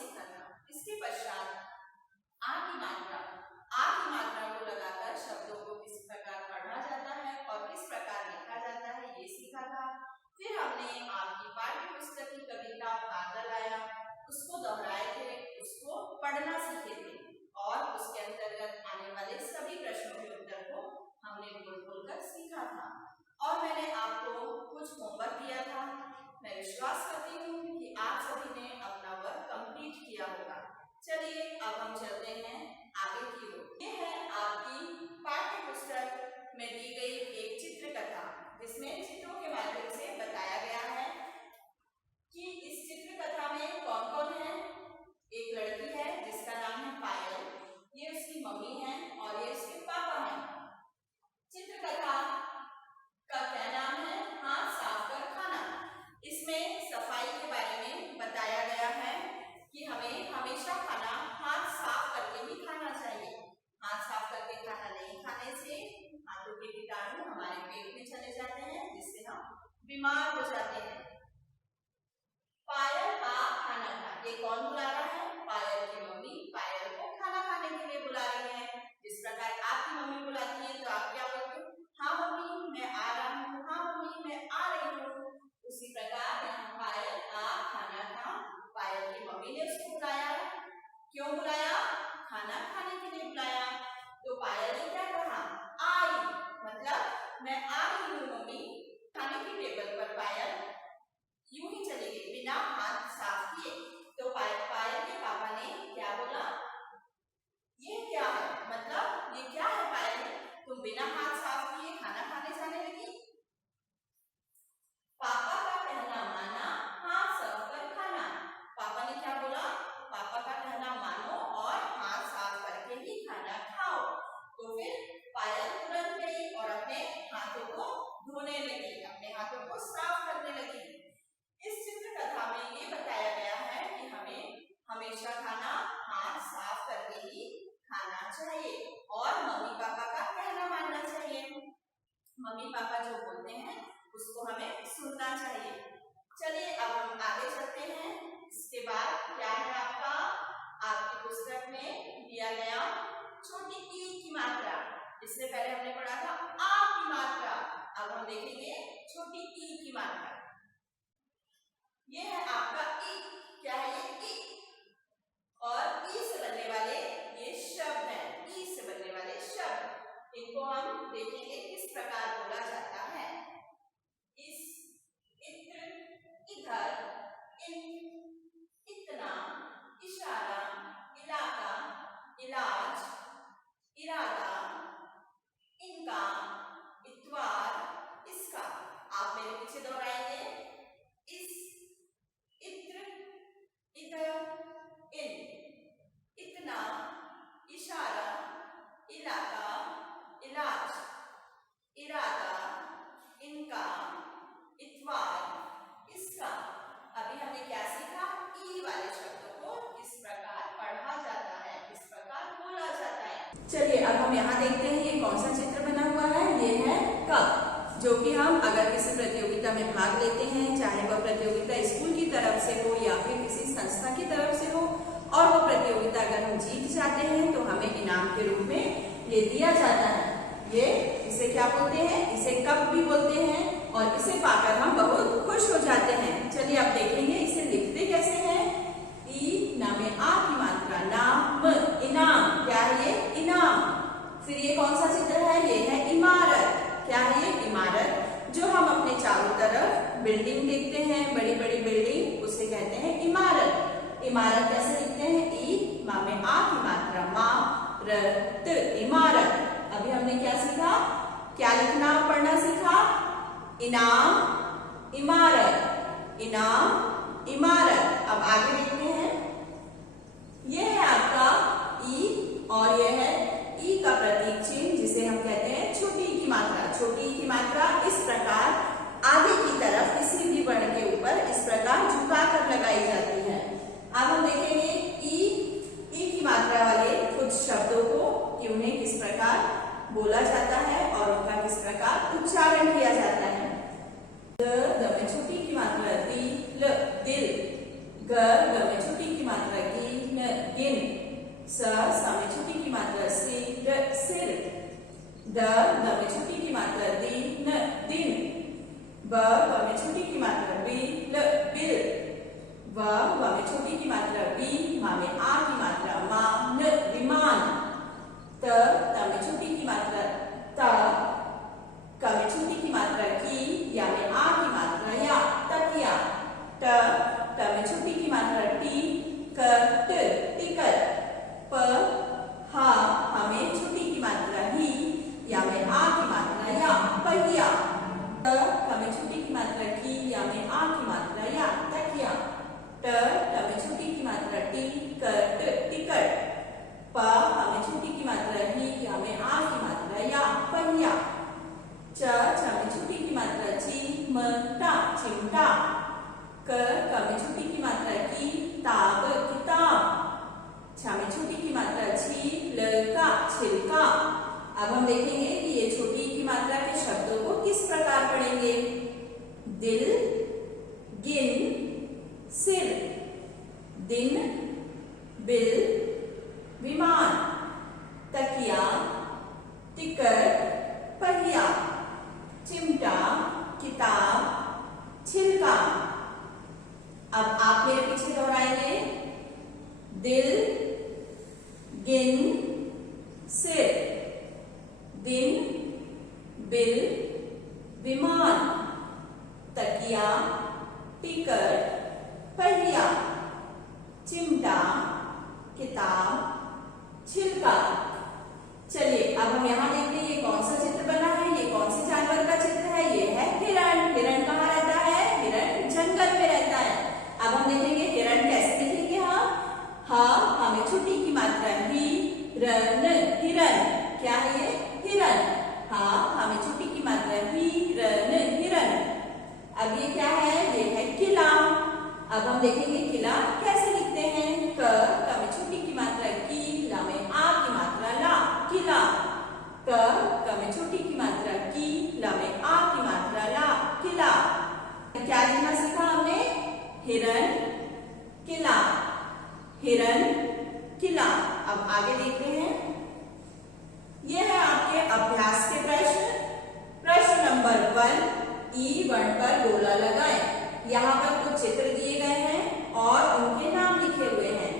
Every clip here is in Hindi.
सीखा था। इसके पश्चात आ की मात्रा को लगाकर शब्दों को किस प्रकार पढ़ा जाता है और किस प्रकार लिखा जाता है ये सीखा था। फिर हमने आपकी पाठ्य पुस्तक की कविता बादल आया उसको दोहराए थे, उसको पढ़ना सीखे थे और उसके अंतर्गत आने वाले सभी प्रश्नों के उत्तर को हमने बोल बोलकर सीखा था। और मैंने आपको कुछ होमवर्क दिया था। मैं विश्वास करती हूँ कि आप सभी ने अपना वर्क कंप्लीट किया होगा। चलिए अब हम चलते हैं आगे की ओर। ये है आपकी पाठ्य पुस्तक में दी गई एक चित्र कथा, जिसमें चित्रों के माध्यम से बताया गया है कि इस चित्र कथा में कौन कौन है। एक लड़की है जिसका नाम है पायल, ये उसकी मम्मी है और ये उसके पापा हैं। चित्र कथा का क्या नाम है? हाथ साफ कर खाना। इसमें सफाई के बारे में बताया गया है कि हमें हमेशा खाना हाथ साफ करके ही खाना चाहिए। हाथ साफ करके खाना नहीं खाने से हाथों के कीटाणु हमारे पेट में चले जाते हैं, जिससे हम बीमार हो जाते हैं। पायल आ खाना खा, ये कौन बुला रहा है? पायल की मम्मी पायल को खाना खाने के लिए बुला रही है। जिस प्रकार आपकी मम्मी बुलाती है तो आप क्या बोलते हो? हाँ मम्मी मैं आ रहा हूँ, हाँ मम्मी मैं आ रही हूँ। उसी प्रकार यहाँ पायल आ खाना खा, पायल की मम्मी ने उसको बुलाया। क्यों बुलाया? खाना खाने के लिए बुलाया। तो पायल ने क्या कहा? आई, मतलब मैं आ रही हूँ मम्मी। खाने की टेबल पर पायल यूं ही चली गई बिना हाथ साफ किए। तो पायल के पापा ने क्या बोला? ये क्या है? मतलब ये क्या है पायल, तुम बिना हाथ साफ किए खाना खाने जाने लगी? पापा का कहना माना, हाथ साफ कर खाना। पापा ने क्या बोला? पापा का कहना मानो और हाथ साफ करके ही खाना खाओ। तो फिर पायल तुरंत गई और अपने हाथों को धोने लगी, अपने हाथों को साफ करने लगी। इस चित्र कथा में ये बताया गया है कि हमें हमेशा खाना हाथ साफ करके ही खाना चाहिए और मम्मी पापा का कहना मानना चाहिए। मम्मी पापा जो बोलते हैं उसको हमें सुनना चाहिए। चलिए अब हम आगे चलते हैं। इसके बाद क्या है आपकी पुस्तक में दिया गया छोटी ई की मात्रा। इससे पहले हमने पढ़ा था आ की मात्रा, अब हम देखेंगे छोटी ई की मात्रा। ये है आपका ई। क्या है ये? ई। और ई से बनने वाले ये शब्द हैं, ई से बनने वाले शब्द। इनको हम देखेंगे किस प्रकार बोला जाता है। इस, इत्र, इधर, इन, इतना, इशारा, इलाका, इलाज, इरादा, इनका, इतवार, इसका। आप मेरे पीछे दोहराएंगे। इस, इत्र, इधर, इन, इतना, इशारा, इलाका, इलाज, इरादा, इनका, इतवार, इसका। अभी हमने क्या सीखा? ई वाले शब्दों को इस प्रकार पढ़ा जाता है, इस प्रकार बोला जाता है। चलिए अब हम यहाँ देखते हैं ये कौन सा चित्र बना हुआ है। ये है कप, जो कि हम अगर किसी प्रतियोगिता में भाग लेते हैं, चाहे वह प्रतियोगिता स्कूल की तरफ से हो या फिर किसी संस्था की तरफ से हो, और वो प्रतियोगिता अगर हम जीत जाते हैं तो हमें इनाम के रूप में ये दिया जाता है। ये इसे क्या बोलते हैं? इसे कप भी बोलते हैं और इसे पाकर हम बहुत खुश हो जाते हैं। चलिए अब देखेंगे इसे लिखते कैसे हैं। ई ना में आ की मात्रा, नाम, इनाम। क्या है ये? इनाम। फिर ये कौन सा चित्र है? ये है इमारत। क्या है ये? इमारत। जो हम अपने चारों तरफ बिल्डिंग देखते हैं, बड़ी बड़ी बिल्डिंग, उसे कहते हैं इमारत। इमारत कैसे लिखते हैं? ई मा में आ की मात्रा, मा र त, इमारत। अभी हमने क्या सीखा? क्या लिखना पढ़ना सीखा? इनाम, इमारत, इनाम, इमारत। अब आगे देखते हैं। यह है आपका ई और यह है ई का प्रतीक चिन्ह, जिसे हम कहते हैं छोटी ई की मात्रा। छोटी ई की मात्रा इस प्रकार आगे की तरफ किसी भी वर्ण के ऊपर इस प्रकार झुकाकर लगाई जाती है। अब हम देखेंगे ई की मात्रा वाले कुछ शब्दों को कि उन्हें किस प्रकार बोला जाता है और उनका किस प्रकार उच्चारण किया जाता है। द में छोटी की मात्रा दी, ल, दिल। ग में छोटी की मात्रा द में छोटी की मात्रा दिन, दिन। ब में छोटी की मात्रा बिल, बिल। व में छोटी की मात्रा बी, मा में आ की मात्रा मान, विमान। त में छोटी की मात्रा ता, क में छोटी की मात्रा की, या में आ की मात्रा या, तकिया। ट में छोटी की मात्रा टी, क ट, टिकट। प हा में छोटी की मात्रा ही, या में आ की मात्रा या, पहिया। त में छोटी की मात्रा की, या में आ की मात्रा या, तकिया। ट में छोटी की मात्रा टी, क ट, टिकट। प में छोटी की मात्रा ही, या में आ की मात्रा या, पहिया। च में छोटी की मात्रा ची, म टा, चिमटा। क में छोटी की मात्रा की, ताब, किताब। छ में छोटी की मात्रा छी, ल का, छिलका। अब हम देखेंगे कि ये छोटी की मात्रा के शब्दों को किस प्रकार पढ़ेंगे। दिल, गिन, सिर। दिन, बिल, विमान। तकिया, टिकट, पहिया। चिमटा, किताब, छिलका। अब आप मेरे पीछे दोहराएंगे। दिल, गिन, सिर। दिन, बिल, विमान। तकिया, टिकट, पहिया। चिमटा, किताब, छिलका। चलिए अब हम यहाँ देखते हैं ये कौन सा चित्र बना है, ये कौन से जानवर का चित्र है। ये है हिरण। हिरण कहाँ रहता है? हिरण जंगल में रहता है। अब हम देखेंगे हिरण कैसे लिखेंगे। हाँ में छोटी की मात्रा ही, रन, हिरण। क्या है ये? हिरण। हाँ में छोटी की मात्रा ही, रन, हिरण। अब ये क्या है? ये है किला। अब हम देखेंगे किला कैसे लिखते हैं। क में छोटी की मात्रा की, ला में आ की मात्रा ला, किला। क में छोटी की मात्रा की, ला में आ की मात्रा ला, किला। क्या लिखना सीखा हमने? हिरण, किला, हिरण, किला। अब आगे देखते हैं। यह है आपके अभ्यास के प्रश्न। प्रश्न नंबर 1, E1 पर गोला लगाएं। यहाँ पर कुछ चित्र दिए गए हैं और उनके नाम लिखे हुए हैं।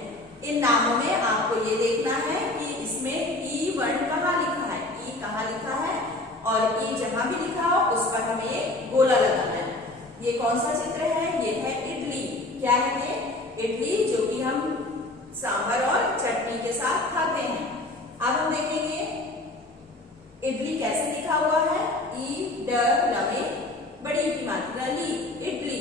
इन नामों में आपको ये देखना है कि इसमें E1 कहाँ लिखा है, E कहाँ लिखा है, और E जहां भी लिखा हो उस पर हमें ये गोला लगाना है। ये कौन सा चित्र है? ये है इडली। क्या है ये? इडली, जो कि हम सांभर और चटनी के साथ खाते हैं। अब हम देखेंगे इडली कैसे लिखा हुआ है। ई ड ल में बड़ी की मात्रा ली, इडली।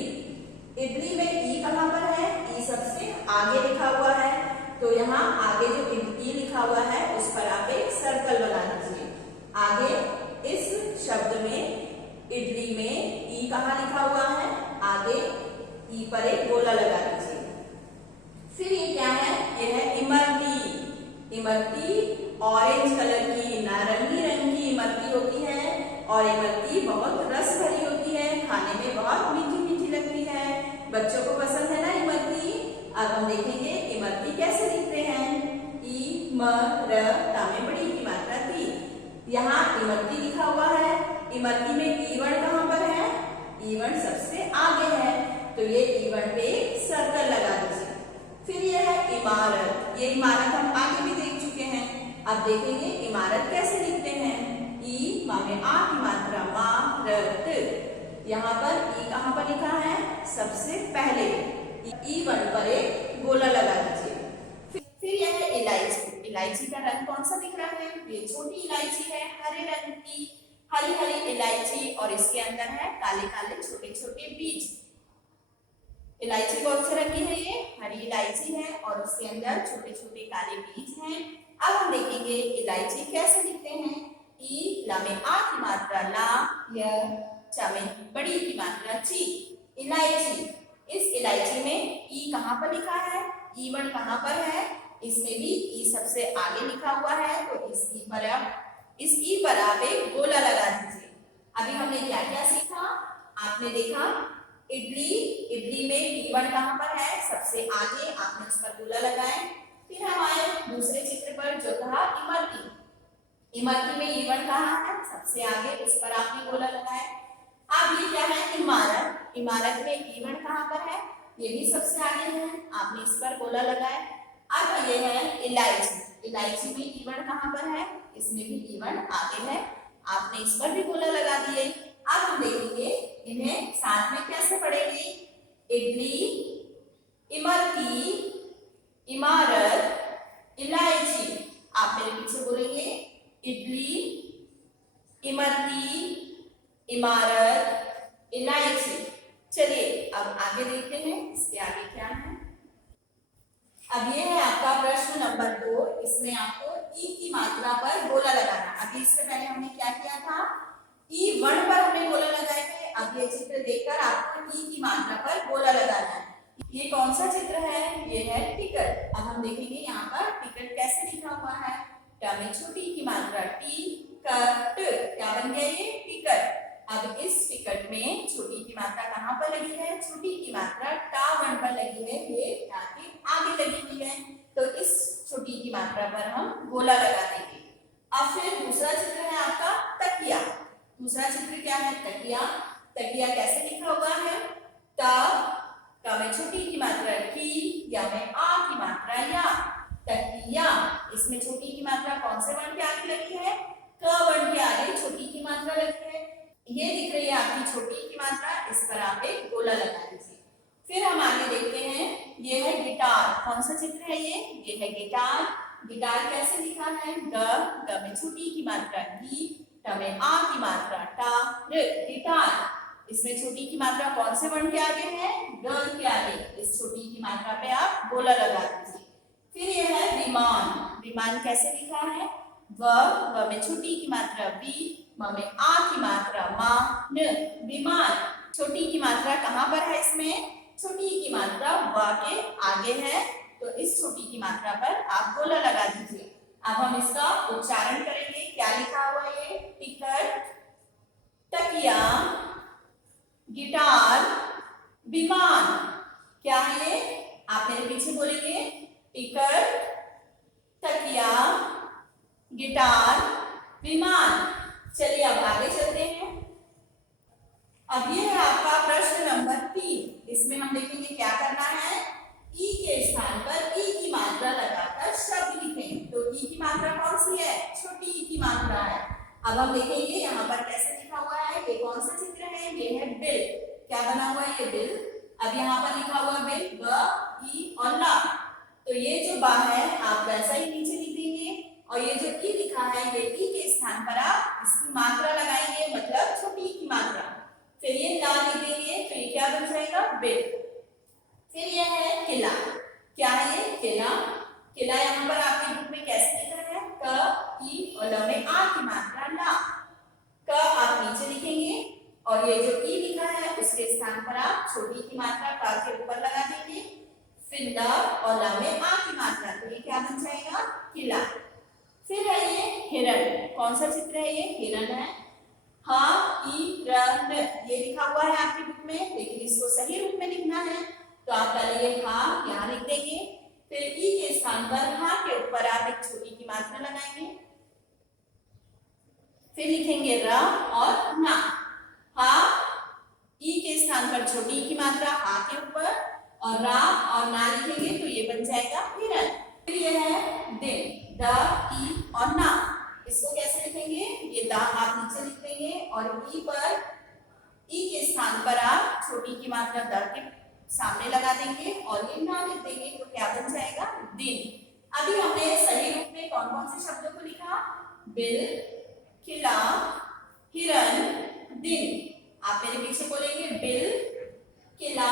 इडली में ई कहां पर है? ई सबसे आगे लिखा हुआ है। तो यहाँ आगे जो ई लिखा हुआ है उस पर आप एक सर्कल बना दीजिए। आगे इस शब्द में, इडली में ई कहां लिखा हुआ है? आगे ई पर एक गोला लगा दीजिए। फिर ये क्या है? ये है इमरती। इमरती ऑरेंज कलर की, नारंगी रंग की इमरती होती है और इमरती बहुत रस भरी होती है, खाने में बहुत मीठी मीठी लगती है। बच्चों को पसंद है ना इमरती। अब हम देखेंगे इमरती कैसे लिखते हैं। ई म र ता में बड़ी की मात्रा थी। यहाँ इमरती लिखा हुआ है। इमरती में ई1 कहाँ पर है? ई1 सबसे आगे है, तो ये ई1 पे एक सर्कल लगा दीजिए। फिर ये है इमारत। ये इमारत हम आगे भी देख चुके हैं। अब देखेंगे इमारत कैसे लिखते हैं। ई मा में आ की मात्रा मा, र, त। यहाँ पर ई कहाँ पर लिखा है? सबसे पहले। ई1 पर एक गोला लगा दीजिए। फिर यह है इलायची। इलायची का रंग कौन सा दिख रहा है? ये छोटी इलायची है, हरे रंग की, हरी हरी इलायची, और इसके अंदर है काले काले छोटे छोटे बीज। इलायची कौन से रंग की है? ये हरी इलायची है और उसके अंदर छोटे छोटे काले बीज हैं। अब हम देखेंगे इलायची कैसे लिखते हैं। ई ला में आ की मात्रा ला, य च में बड़ी की मात्रा ची, इलायची। इस इलायची में ई कहाँ पर लिखा है? ई1 कहाँ पर है? इसमें भी ई सबसे आगे लिखा हुआ है, तो इस ई पर आप एक गोला लगा दीजिए। अभी हमने क्या क्या सीखा? आपने देखा इडली, इडली में ई1 कहाँ पर है? सबसे आगे, आपने उस पर गोला लगाए। फिर हम आए दूसरे चित्र पर जो था इमरती। इमरती में ईवण कहाँ है, सबसे आगे, उस पर आपने गोला लगाया। अब ये क्या है, इमारत, इमारत में ईवण कहाँ पर है, ये भी सबसे आगे है, आपने इस पर गोला लगाया। अब ये है इलायची, इलायची में ईवण कहाँ पर है, इसमें भी ईवण आगे है, आपने इस पर भी गोला लगा दिए। अब हम देखेंगे इन्हें साथ में कैसे पढ़ेंगे। इडली, इमरती, इमारत, इलायची। आप मेरे पीछे बोलेंगे, इडली, इमरती, इमारत, इलायची। चलिए अब आगे देखते हैं इसके आगे क्या है। अब ये है आपका प्रश्न नंबर 2, इसमें आपको ई की मात्रा पर गोला लगाना। अभी इससे पहले हमने क्या किया था, ई वर्ण पर हमने गोला लगाए थे। अब ये चित्र देखकर आपको ई की मात्रा पर गोला लगाना है। ये कौन सा चित्र है, ये है टिकट। अब हम देखेंगे यहाँ पर टिकट कैसे लिखा हुआ है, ट में छोटी की मात्रा टी कट, क्या बन गया ये, टिकट। अब इस टिकट में छोटी की मात्रा कहाँ पर लगी है, छोटी की मात्रा टा वर्ण पर लगी है, ये टा के आगे लगी हुई है, तो इस छोटी की मात्रा पर हम गोला लगा देंगे। अब फिर दूसरा चित्र है आपका तकिया। दूसरा चित्र क्या है, तकिया। तकिया कैसे लिखा हुआ है, ता में छोटी की मात्रा की, या में आ की मात्रा या, तकिया। इसमें छोटी की मात्रा कौन से वर्ण के आगे लगी है, क वर्ण के आगे छोटी की मात्रा लगी है। ये दिख रही है आपकी छोटी की मात्रा, इस पर आप एक गोला लगा दीजिए। फिर हम आगे देखते हैं, ये है गिटार। कौन सा चित्र है ये है गिटार। गिटार कैसे लिखा है, ग में छोटी की मात्रा गी, ट में आ की मात्रा टा, गिटार। इसमें छोटी की मात्रा कौन से वर्ण के आगे है, ग के आगे। इस छोटी की मात्रा पे आप गोला लगा दीजिए। फिर ये है विमान। विमान कैसे लिखा है, व में छोटी की मात्रा वी, म में आ की मात्रा मा, न, विमान। छोटी की मात्रा कहाँ पर है, इसमें छोटी की मात्रा व के आगे है, तो इस छोटी की मात्रा पर आप गोला लगा दीजिए। अब हम इसका उच्चारण करेंगे। क्या लिखा हुआ है ये, टिकट, तकिया, गिटार, विमान। क्या है ये, आप मेरे पीछे बोलेंगे, टिकट, तकिया, गिटार, विमान। चलिए अब आगे चलते हैं। अब ये है आपका प्रश्न नंबर 3, इसमें हम देखेंगे क्या करना है, ई के स्थान पर ई की मात्रा लगाकर शब्द लिखें। तो ई की मात्रा कौन सी है, छोटी ई की मात्रा है। अब हम देखेंगे यहाँ पर कैसे लिखा हुआ है, ये कौन सा चित्र है, ये है बिल। क्या बना हुआ है, ये बिल। अब यहाँ पर लिखा हुआ बिल, ब, ई और ला। तो ये जो बा है आप वैसा ही नीचे लिख देंगे, और ये जो ई लिखा है, ये ई के स्थान पर आप इसकी मात्रा लगाएंगे, मतलब छोटी की मात्रा। फिर ये ला लिख देंगे, तो ये क्या बन जाएगा, बिल। फिर ये है किला। क्या है ये, किला। किला यहाँ पर आपके बुक में कैसे लिखा है, क, ई और ल में आ की मात्रा ला। क आप नीचे लिखेंगे, और ये जो ई लिखा है उसके स्थान पर आप छोटी की मात्रा का के ऊपर लगा देंगे। फिर ल और ल में आ की मात्रा, तो ये क्या बन जाएगा, किला। फिर है ये हिरण। कौन सा चित्र है ये, हिरण है। हाँ, ई, र, ये लिखा हुआ है आपकी बुक में, लेकिन इसको सही रूप में लिखना है, तो आप पहले ये हाँ यहाँ लिख देंगे। फिर ई के स्थान पर हाँ के ऊपर आप एक छोटी की मात्रा लगाएंगे। फिर लिखेंगे र और ना। हा, ई के स्थान पर छोटी की मात्रा हा के ऊपर, और रा और ना लिखेंगे, तो ये बन जाएगा हिरण। फिर ये है दिन, द, ई और ना। इसको कैसे लिखेंगे, ये दा आप नीचे लिख देंगे, और ई पर, ई के स्थान पर आप छोटी की मात्रा द के सामने लगा देंगे, और ये ना लिख देंगे, तो क्या बन जाएगा, दिन। अभी हमने सही रूप में कौन कौन से शब्दों को लिखा, बिल, किला, हिरण, दिन। आप मेरे पीछे बोलेंगे, बिल, किला,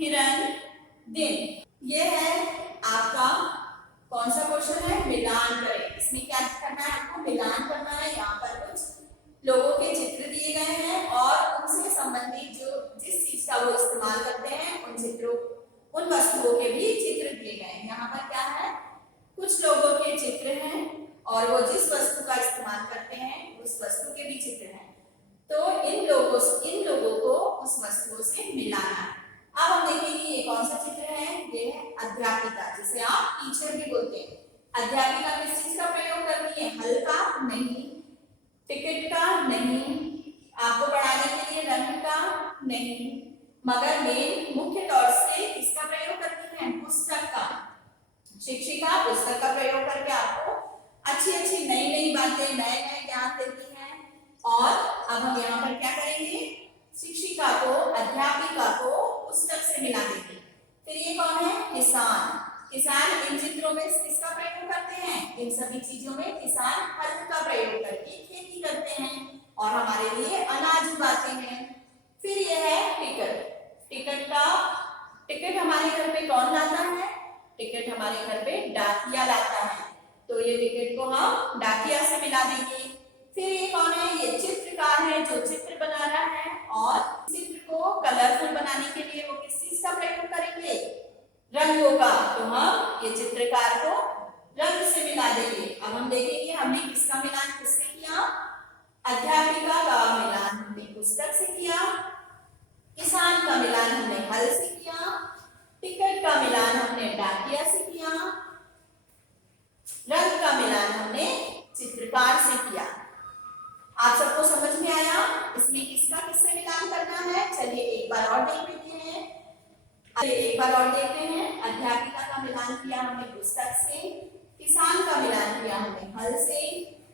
हिरण, दिन। ये है आपका कौन सा क्वेश्चन है, मिलान करें। इसमें क्या करना है, आपको मिलान करना है। यहाँ पर कुछ लोगों के चित्र दिए गए हैं, और उनसे संबंधित जो जिस चीज का वो इस्तेमाल करते हैं, उन चित्रों, उन वस्तुओं के भी चित्र दिए गए हैं। यहाँ पर क्या है, कुछ लोगों के चित्र हैं, और वो जिस वस्तु का इस्तेमाल करते हैं उस वस्तु के भी चित्र हैं। तो इन लोगों को उस वस्तुओं से मिलाना है। अब हम देखेंगे ये कौन सा चित्र है, ये है अध्यापिका, जिसे आप टीचर भी बोलते हैं। अध्यापिका किस चीज का प्रयोग करती है? हल का नहीं, टिकट का नहीं, आपको पढ़ाने के लिए रंग का नहीं, मगर मेन मुख्य तौर से किसका प्रयोग करती है? पुस्तक का। शिक्षिका पुस्तक का प्रयोग करके आपको अच्छी अच्छी नई नई बातें, नए नए ज्ञान देती है। और अब हम यहाँ पर क्या करेंगे? शिक्षिका को, अध्यापिका को पुस्तक से मिला देंगे। फिर ये कौन है? किसान। किसान इन चित्रों में किसका प्रयोग करते हैं? इन सभी चीजों में किसान हल का प्रयोग करके खेती करते हैं और हमारे लिए अनाज उगाते हैं। फिर यह है टिकट। टिकट हमारे घर पे कौन लाता है? टिकट हमारे घर पे डाकिया लाता है, तो ये टिकट को हम डाकिया से मिला देंगे। फिर ये कौन है? ये चित्रकार है जो चित्र बना रहा है, और चित्र को कलरफुल बनाने के लिए वो किस चीज का प्रयोग करेंगे? रंगों का। तो हम ये चित्रकार को रंग से मिला देंगे। अब हम देखेंगे हमने किसका मिलान किससे किया? अध्यापिका का मिलान हमने पुस्तक से किया, किसान का मिलान हमने हल से किया, टिकट का मिलान हमने डाकिया से किया, रंग का मिलान हमने चित्रकार से किया। आप सबको समझ में आया इसमें किसका किससे मिलान करना है? चलिए एक बार और देख लेते हैं। अध्यापिका का मिलान किया हमने पुस्तक से, किसान का मिलान किया हमने हल से,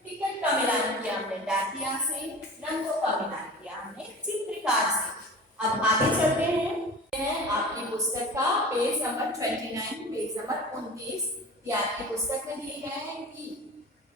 टिकट का मिलान किया हमने डाकिया से, रंगों का मिलान किया हमने चित्रकार से। अब आगे चलते हैं। आपकी पुस्तक का पेज नंबर 29, पेज नंबर 29। ये आपकी पुस्तक में दिए गए हैं कि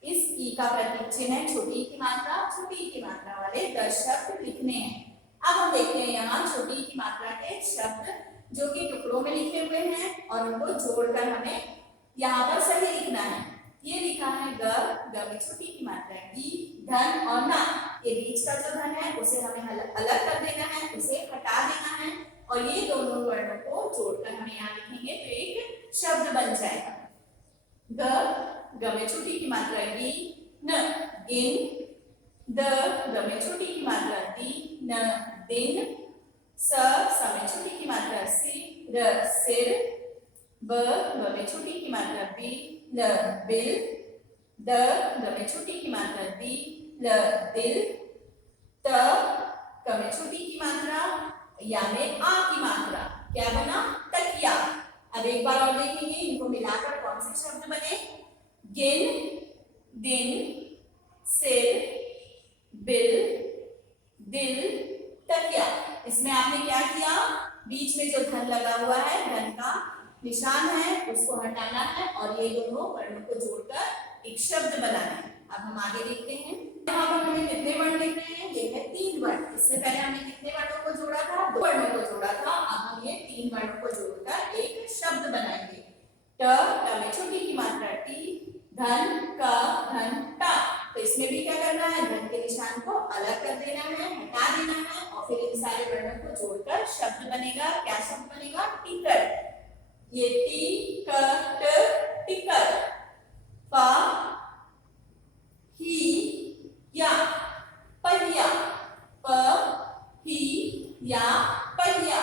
इस ई का प्रतीक चिन्ह छोटी की मात्रा, छोटी की मात्रा वाले 10 शब्द लिखने हैं। अब हम देखते हैं यहाँ छोटी की मात्रा के शब्द जो कि टुकड़ों में लिखे हुए हैं और उनको जोड़कर हमें यहाँ पर सही लिखना है। ये लिखा है ग में छोटी की मात्रा है, गी, धन और ना। ये बीच का जो धन है उसे हमें अलग कर देना है, उसे हटा देना है, और ये दोनों वर्णों को जोड़कर हमें यहाँ लिखेंगे तो एक शब्द बन जाएगा। ग में छोटी की मात्रा गी, न, गिन, द में छोटी की मात्रा दी, न, दिन, स में छोटी की मात्रा सी, र, सिर, ब में छोटी की मात्रा बी, ल, बिल, द में छोटी की मात्रा दी, ल, दिल, त में छोटी की मात्रा, या में आ की मात्रा, क्या बना? तकिया। अब एक बार और देखेंगे इनको मिलाकर कौन से शब्द बने? गिन, दिन, सिर, बिल, दिल, तकिया। इसमें आपने क्या किया? बीच में जो धन लगा हुआ है, धन का निशान है, उसको हटाना है और ये दोनों वर्णों को जोड़कर एक शब्द बनाना है। अब हम आगे देखते हैं। यहाँ पर हमें कितने वर्ण लिख रहे हैं? ये है 3 वर्ण। इससे पहले हमने कितने वर्णों को जोड़ा था? 2 वर्णों को जोड़ा था। अब हम ये 3 वर्णों को जोड़कर एक शब्द बनाएंगे। ट में छोटी की मात्रा टी, धन, क, धन, टा। तो इसमें भी क्या करना है? धन के निशान को अलग कर देना है, हटा देना है, और फिर इन सारे वर्णों को जोड़कर शब्द बनेगा। क्या शब्द बनेगा? टिकट। ये टी, क, ट, टिकट। प, ही, या, पहिया। प, ही, या, पहिया।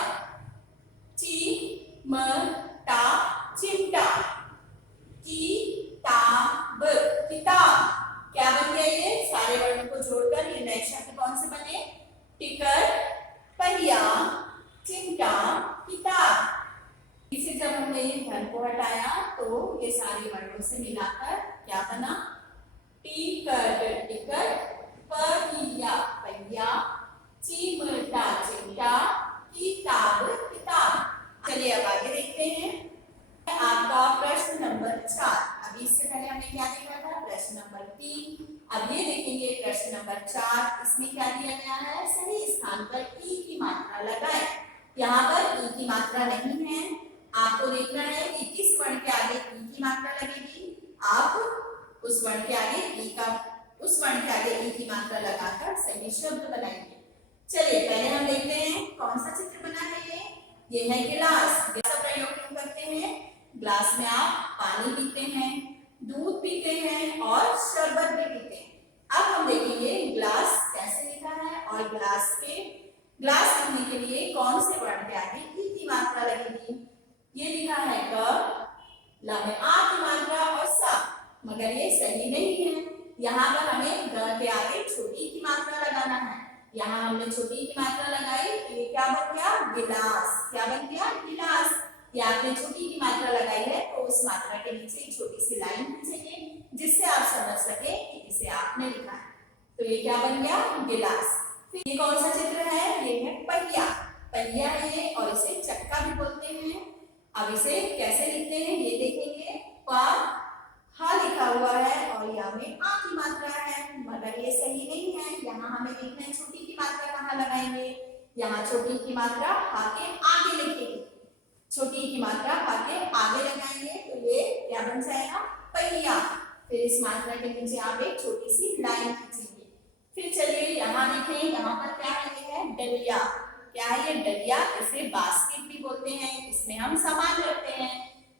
ची, म, टा, चिमटा। किताब, किताब। क्या बन गया? ये सारे वर्णों को जोड़कर ये नए शब्द कौन से बने? टिकट, पहिया, चिमटा, किताब। इसे जब हमने ये धन को हटाया तो ये सारे वर्णों से मिलाकर क्या बना? टिकट, टिकट, पहिया, पहिया, चिमटा, चिमटा, किताब, किताब। चलिए अब आगे देखते हैं। आपका प्रश्न नंबर 4। अभी इससे पहले हमने क्या देखा था? प्रश्न नंबर 3। अब ये देखेंगे प्रश्न नंबर 4। इसमें क्या दिया गया है? सही स्थान पर ई की मात्रा लगाएं। यहाँ पर ई की मात्रा नहीं है, आपको देखना है कि किस वर्ण के आगे ई की मात्रा लगेगी। आप उस वर्ण के आगे ई की मात्रा लगाकर सही शब्द बनाएंगे। चलिए पहले हम देखते हैं कौन सा चित्र बना है। ये है गिलास। गिलास का प्रयोग क्यों करते हैं? ग्लास में आप पानी पीते हैं, दूध पीते हैं और शरबत भी पीते हैं। अब हम देखेंगे ग्लास कैसे लिखा है और ग्लास लिखने के लिए कौन से वर्ण के आगे ई की मात्रा लगेगी। ये लिखा है क, ला में आ की मात्रा और सा। मगर ये सही नहीं है। यहाँ पर हमें ग के आगे छोटी की मात्रा लगाना है। यहाँ हमने छोटी की मात्रा लगाई तो ये क्या बन गया? गिलास। क्या बन गया? गिलास। ये आपने छोटी की मात्रा लगाई है तो उस मात्रा के नीचे एक छोटी सी लाइन खींचेंगे जिससे आप समझ सके कि इसे आपने लिखा है। तो ये क्या बन गया? गिलास। फिर ये कौन सा चित्र है? ये है पहिया। पहिया है ये और इसे चक्का भी बोलते हैं। अब इसे कैसे लिखते हैं ये देखेंगे। प हा लिखा हुआ है और यहाँ में आ की मात्रा है, मगर ये सही नहीं है। यहाँ हमें लिखना है छोटी की मात्रा कहाँ लगाएंगे? यहाँ छोटी की मात्रा हा के आगे लिखेंगे। छोटी की मात्रा हा के आगे लगाएंगे तो ये क्या बन जाएगा? पहिया। फिर इस मात्रा के नीचे आप एक छोटी सी लाइन खींचेंगे। फिर चलिए यहाँ देखें, यहाँ पर क्या है? ये है डलिया। क्या है ये? डलिया। इसे बास्केट भी बोलते हैं। इसमें हम सामान रखते हैं।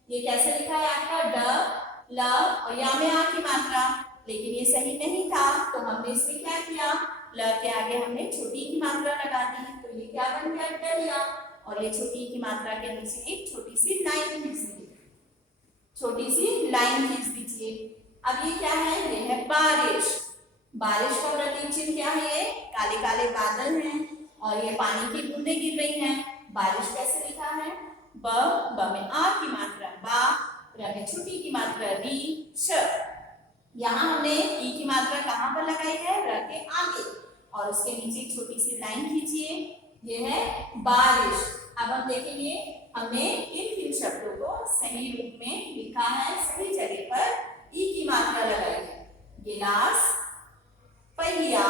ये कैसे लिखा है आपका? ड ल और यहाँ में आ की मात्रा, लेकिन ये सही नहीं था तो हमने इसमें क्या किया? ल के आगे हमने छोटी की मात्रा लगा दी तो ये क्या बन गया? डलिया। और ये छोटी की मात्रा के नीचे एक छोटी सी लाइन खींच दीजिए। छोटी सी लाइन खींच दीजिए। अब ये क्या है? ये है बारिश। बारिश का प्रतीक चिन्ह क्या है? ये काले काले बादल हैं और ये पानी की बूंदें गिर रही हैं। बारिश कैसे लिखा है? ब में आ की मात्रा बा, र में छोटी की मात्रा री, श। यहाँ हमने ई की मात्रा कहाँ पर लगाई है? र के आगे और उसके नीचे एक छोटी सी लाइन खींचिए। ये है बारिश। अब हम देखेंगे हमने किन किन शब्दों को सही रूप में लिखा है, सही जगह पर ई की मात्रा लगाई है। गिलास, पहिया,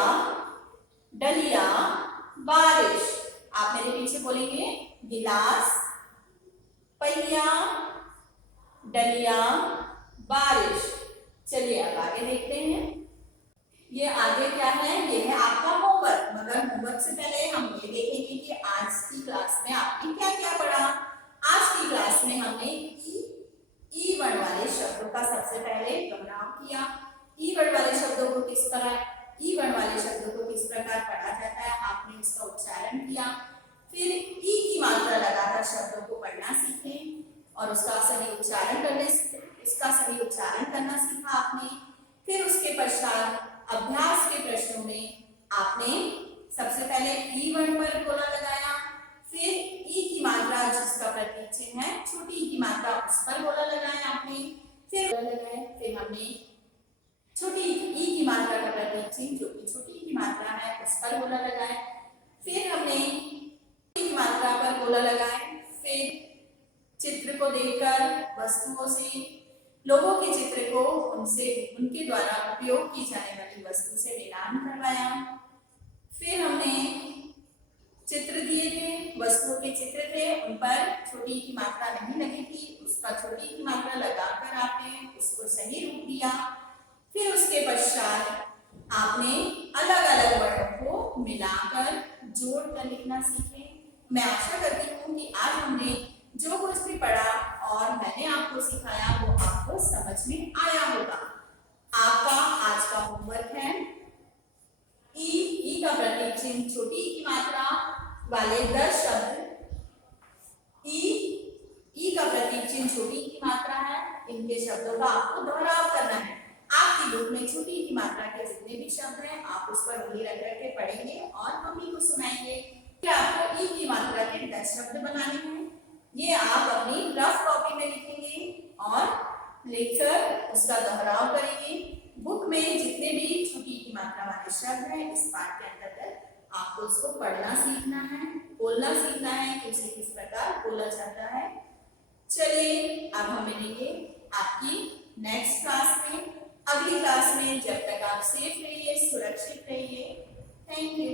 डलिया, बारिश। आप मेरे पीछे बोलेंगे गिलास, पहिया, डलिया, बारिश। चलिए अब आगे देखते हैं। ये आगे क्या है? ये है आपका होमवर्क। मगर होमवर्क से पहले हम ये देखेंगे कि आज की क्लास में आपने क्या क्या पढ़ा। आज की क्लास में हमने ई वर्ण वाले शब्दों का सबसे पहले दोहराव किया। ई वर्ण वाले शब्दों को किस प्रकार पढ़ा जाता है आपने इसका उच्चारण किया। फिर ई की मात्रा लगाकर शब्दों को पढ़ना सीखे और उसका सही उच्चारण करना सीखा आपने। फिर उसके पश्चात अभ्यास के प्रश्नों में आपने सबसे पहले ई वर्ण पर गोला लगाया, फिर ई की मात्रा जिसका प्रतीक चिन्ह है छोटी ई की मात्रा उस पर गोला लगाया आपने। फिर हमने छोटी ई की मात्रा का प्रतीक चिन्ह जो कि छोटी की मात्रा है उस पर गोला लगाया। फिर हमने की मात्रा पर गोला लगाए। फिर चित्र को देखकर वस्तुओं से, लोगों के चित्र को उनके द्वारा उपयोग की जाने वाली वस्तु से मिलान करवाया। फिर हमने चित्र दिए थे, वस्तुओं के चित्र थे, उन पर छोटी की मात्रा नहीं लगी थी, उस पर छोटी की मात्रा लगाकर आपने उसको सही रूप दिया। फिर उसके पश्चात आपने अलग अलग वर्णों को मिलाकर जोड़कर लिखना सीखे। मैं आशा करती हूँ कि आज हमने जो कुछ भी पढ़ा और मैंने आपको सिखाया वो आपको समझ में आया होगा। आपका आज का होमवर्क है ई का प्रतीक चिन्ह छोटी की मात्रा वाले 10 शब्द। ई का प्रतीक चिन्ह छोटी की मात्रा है, इनके शब्दों का आपको दोहराव करना है। आपकी बुक में छोटी की मात्रा के जितने भी शब्द हैं आप उस पर उंगली रख के पढ़ेंगे और मम्मी को सुनाएंगे। फिर आपको ई की मात्रा के 10 शब्द बनाने हैं। ये आप अपनी रफ कॉपी में लिखेंगे और लिखकर उसका दोहराव करेंगे। बुक में जितने भी छोटी की मात्रा वाले शब्द हैं इस पाठ के अंतर्गत आपको उसको पढ़ना सीखना है, बोलना सीखना है कि उसे किस प्रकार बोला जाता है। चलिए अब हम मिलेंगे आपकी नेक्स्ट क्लास में, अगली क्लास में। जब तक आप सेफ रहिए, सुरक्षित रहिए। Thank you.